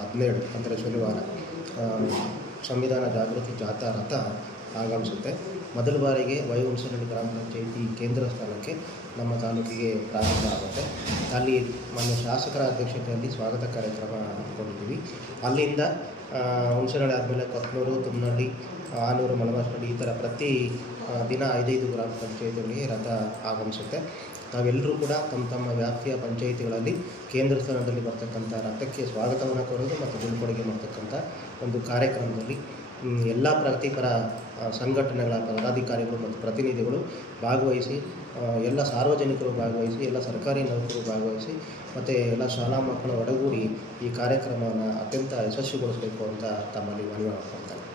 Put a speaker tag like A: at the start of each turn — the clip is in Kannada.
A: ಹದಿನೇಳು, ಅಂದರೆ ಶನಿವಾರ ಸಂವಿಧಾನ ಜಾಗೃತಿ ಜಾಥಾ ರಥ ಆಗಮಿಸುತ್ತೆ. ಮೊದಲ ಬಾರಿಗೆ ವೈಹುಣಸನಹಳ್ಳಿ ಗ್ರಾಮ ಪಂಚಾಯಿತಿ ಕೇಂದ್ರ ಸ್ಥಾನಕ್ಕೆ ನಮ್ಮ ತಾಲೂಕಿಗೆ ಪ್ರಾರಂಭ ಆಗುತ್ತೆ. ಅಲ್ಲಿ ಮೊನ್ನೆ ಶಾಸಕರ ಅಧ್ಯಕ್ಷತೆಯಲ್ಲಿ ಸ್ವಾಗತ ಕಾರ್ಯಕ್ರಮ ಹಮ್ಮಿಕೊಂಡಿದ್ದೀವಿ. ಅಲ್ಲಿಂದ ಹುಣಸನಹಳ್ಳಿ ಆದಮೇಲೆ ಕೊತ್ನೂರು ತುಮ್ನಹಳ್ಳಿ ಆನೂರು ಮಳಮಾಸನಹಳ್ಳಿ ಈ ಥರ ಪ್ರತಿ ದಿನ ಐದೈದು ಗ್ರಾಮ ಪಂಚಾಯಿತಿಯಲ್ಲಿ ರಥ ಆಗಮಿಸುತ್ತೆ. ನಾವೆಲ್ಲರೂ ಕೂಡ ತಮ್ಮ ತಮ್ಮ ವ್ಯಾಪ್ತಿಯ ಪಂಚಾಯಿತಿಗಳಲ್ಲಿ ಕೇಂದ್ರ ಸ್ಥಾನದಲ್ಲಿ ಬರ್ತಕ್ಕಂಥ ರಥಕ್ಕೆ ಸ್ವಾಗತವನ್ನು ಕೋರೋದು ಮತ್ತು ಬೀಳ್ಕೊಡುಗೆ ಮಾಡ್ತಕ್ಕಂಥ ಒಂದು ಕಾರ್ಯಕ್ರಮದಲ್ಲಿ ಎಲ್ಲ ಪ್ರಗತಿಪರ ಸಂಘಟನೆಗಳ ಪದಾಧಿಕಾರಿಗಳು ಮತ್ತು ಪ್ರತಿನಿಧಿಗಳು ಭಾಗವಹಿಸಿ ಎಲ್ಲ ಸಾರ್ವಜನಿಕರು ಭಾಗವಹಿಸಿ, ಎಲ್ಲ ಸರ್ಕಾರಿ ನೌಕರರು ಭಾಗವಹಿಸಿ ಮತ್ತು ಎಲ್ಲ ಶಾಲಾ ಮಕ್ಕಳು ಒಡಗೂಡಿ ಈ ಕಾರ್ಯಕ್ರಮವನ್ನು ಅತ್ಯಂತ ಯಶಸ್ವಿಗೊಳಿಸಬೇಕು ಅಂತ ತಮ್ಮಲ್ಲಿ ಮನವಿ ಮಾಡ್ಕೊಳ್ತಾರೆ